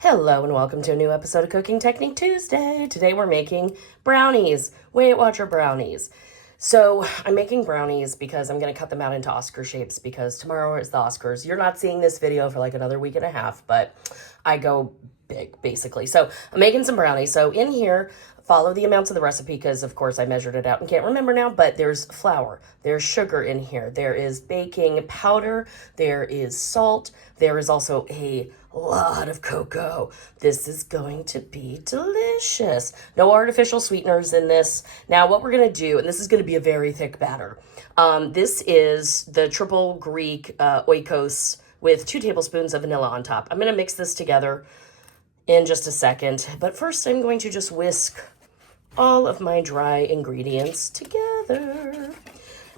Hello and welcome to a new episode of Cooking Technique Tuesday. Today we're making brownies, Weight Watcher brownies. So I'm making brownies because I'm going to cut them out into Oscar shapes because tomorrow is the Oscars. You're not seeing this video for like another week and a half, but I go big basically. So I'm making some brownies. So in here, follow the amounts of the recipe because of course I measured it out and can't remember now, but there's flour, there's sugar in here, there is baking powder, there is salt, there is also a lot of cocoa. This is going to be delicious. No artificial sweeteners in this. Now what we're going to do, and this is going to be a very thick batter. This is the triple Greek oikos with 2 tablespoons of vanilla on top. I'm going to mix this together in just a second, but first I'm going to just whisk all of my dry ingredients together.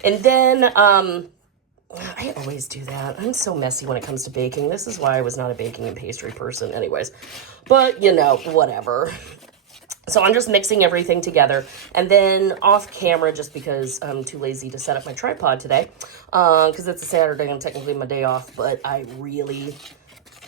And then, I always do that. I'm so messy when it comes to baking. This is why I was not a baking and pastry person anyways. But, you know, whatever. So I'm just mixing everything together. And then off camera, just because I'm too lazy to set up my tripod today, because it's a Saturday and technically my day off, but I really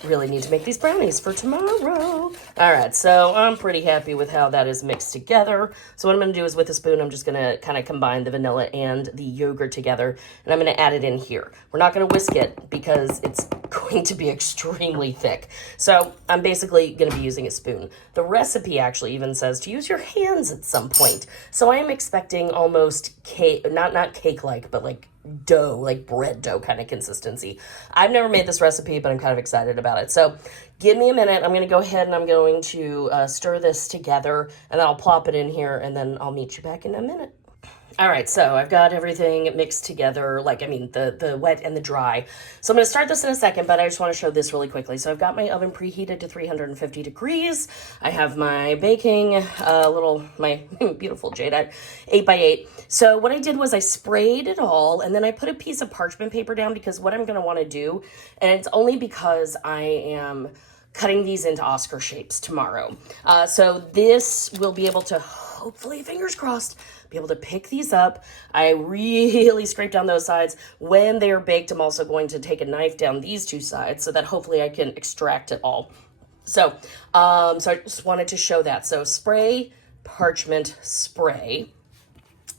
need to make these brownies for tomorrow. All right, so I'm pretty happy with how that is mixed together. So what I'm going to do is with a spoon, I'm just going to kind of combine the vanilla and the yogurt together, and I'm going to add it in here. We're not going to whisk it because it's going to be extremely thick. So I'm basically going to be using a spoon. The recipe actually even says to use your hands at some point. So I am expecting almost cake, not cake-like, but like dough, like bread dough kind of consistency. I've never made this recipe, but I'm kind of excited about it. So give me a minute. I'm going to go ahead and I'm going to stir this together, and then I'll plop it in here, and then I'll meet you back in a minute. All right, so I've got everything mixed together, the wet and the dry. So I'm going to start this in a second, but I just want to show this really quickly. So I've got my oven preheated to 350 degrees. I have my baking, my beautiful jadeite 8x8. So what I did was I sprayed it all, and then I put a piece of parchment paper down because what I'm going to want to do, and it's only because I am cutting these into Oscar shapes tomorrow. So this will be able to, hopefully, fingers crossed, be able to pick these up. I really scrape down those sides. When they are baked, I'm also going to take a knife down these 2 sides so that hopefully I can extract it all. So, I just wanted to show that. So spray, parchment, spray.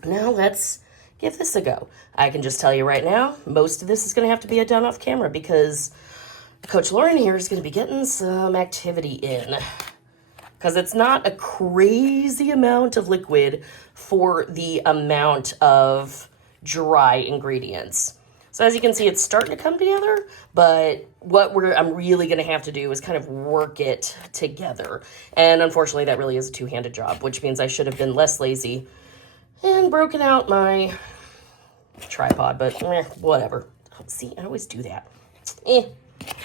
Now let's give this a go. I can just tell you right now, most of this is going to have to be done off camera because Coach Lauren here is going to be getting some activity in, because it's not a crazy amount of liquid for the amount of dry ingredients. So as you can see, it's starting to come together, but I'm really going to have to do is kind of work it together. And unfortunately, that really is a 2-handed job, which means I should have been less lazy and broken out my tripod, but whatever. See, I always do that.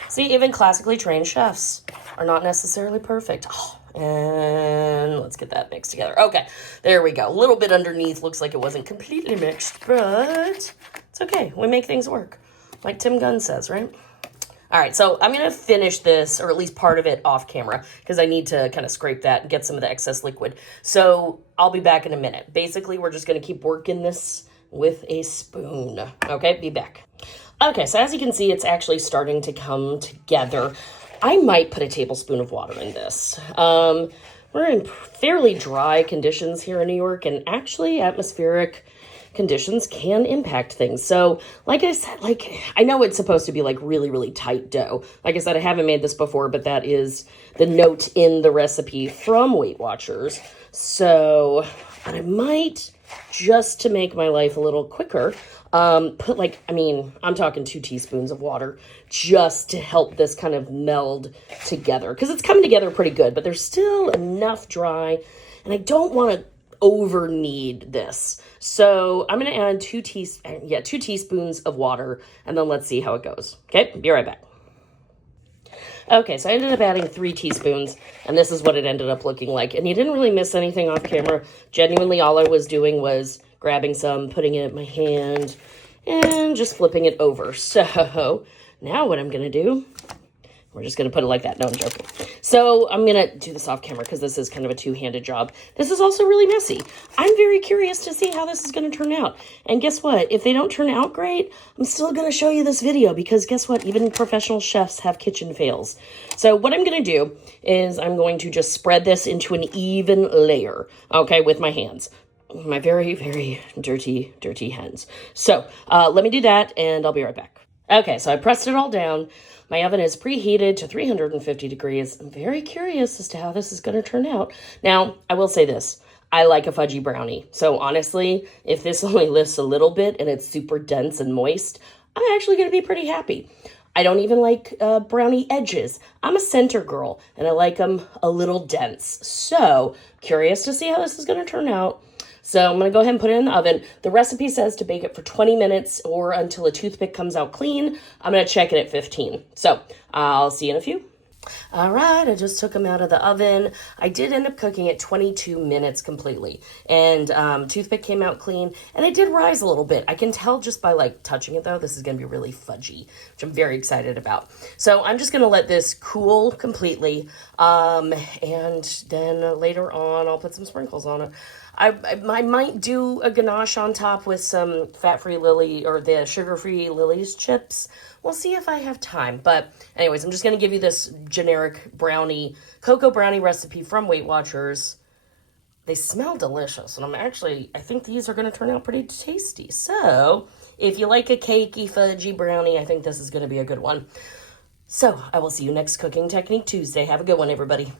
See, even classically trained chefs are not necessarily perfect. And let's get that mixed together. Okay, there we go. A little bit underneath. Looks like it wasn't completely mixed, but it's okay. We make things work, like Tim Gunn says, right? All right, so I'm going to finish this, or at least part of it, off camera, because I need to kind of scrape that and get some of the excess liquid. So I'll be back in a minute. Basically, we're just going to keep working this with a spoon. Okay, be back. Okay, so as you can see, it's actually starting to come together. I might put a tablespoon of water in this. We're in fairly dry conditions here in New York, and actually atmospheric conditions can impact things. So like I said, I know it's supposed to be like really, really tight dough. Like I said, I haven't made this before, but that is the note in the recipe from Weight Watchers. So, but I might, just to make my life a little quicker, I'm talking 2 teaspoons of water just to help this kind of meld together, because it's coming together pretty good, but there's still enough dry, and I don't want to over knead this. So I'm going to add 2 teaspoons of water, and then let's see how it goes. Okay, be right back. Okay, so I ended up adding 3 teaspoons, and this is what it ended up looking like. And you didn't really miss anything off camera. Genuinely, all I was doing was grabbing some, putting it in my hand, and just flipping it over. So now what I'm going to do, We're just going to put it like that. No, I'm joking. So I'm going to do this off camera because this is kind of a two-handed job. This is also really messy. I'm very curious to see how this is going to turn out. And guess what? If they don't turn out great, I'm still going to show you this video because guess what? Even professional chefs have kitchen fails. So what I'm going to do is I'm going to just spread this into an even layer, okay, with my hands. My very, very dirty, dirty hands. So let me do that and I'll be right back. Okay, so I pressed it all down. My oven is preheated to 350 degrees. I'm very curious as to how this is going to turn out. Now, I will say this. I like a fudgy brownie. So honestly, if this only lifts a little bit and it's super dense and moist, I'm actually going to be pretty happy. I don't even like brownie edges. I'm a center girl, and I like them a little dense. So curious to see how this is going to turn out. So I'm going to go ahead and put it in the oven. The recipe says to bake it for 20 minutes or until a toothpick comes out clean. I'm going to check it at 15. So I'll see you in a few. All right, I just took them out of the oven. I did end up cooking it 22 minutes completely. And toothpick came out clean. And it did rise a little bit. I can tell just by like touching it though, this is going to be really fudgy, which I'm very excited about. So I'm just going to let this cool completely. And then later on, I'll put some sprinkles on it. I might do a ganache on top with some fat-free Lily or the sugar-free Lily's chips. We'll see if I have time. But anyways, I'm just going to give you this generic brownie, cocoa brownie recipe from Weight Watchers. They smell delicious. And I think these are going to turn out pretty tasty. So if you like a cakey, fudgy brownie, I think this is going to be a good one. So I will see you next Cooking Technique Tuesday. Have a good one, everybody.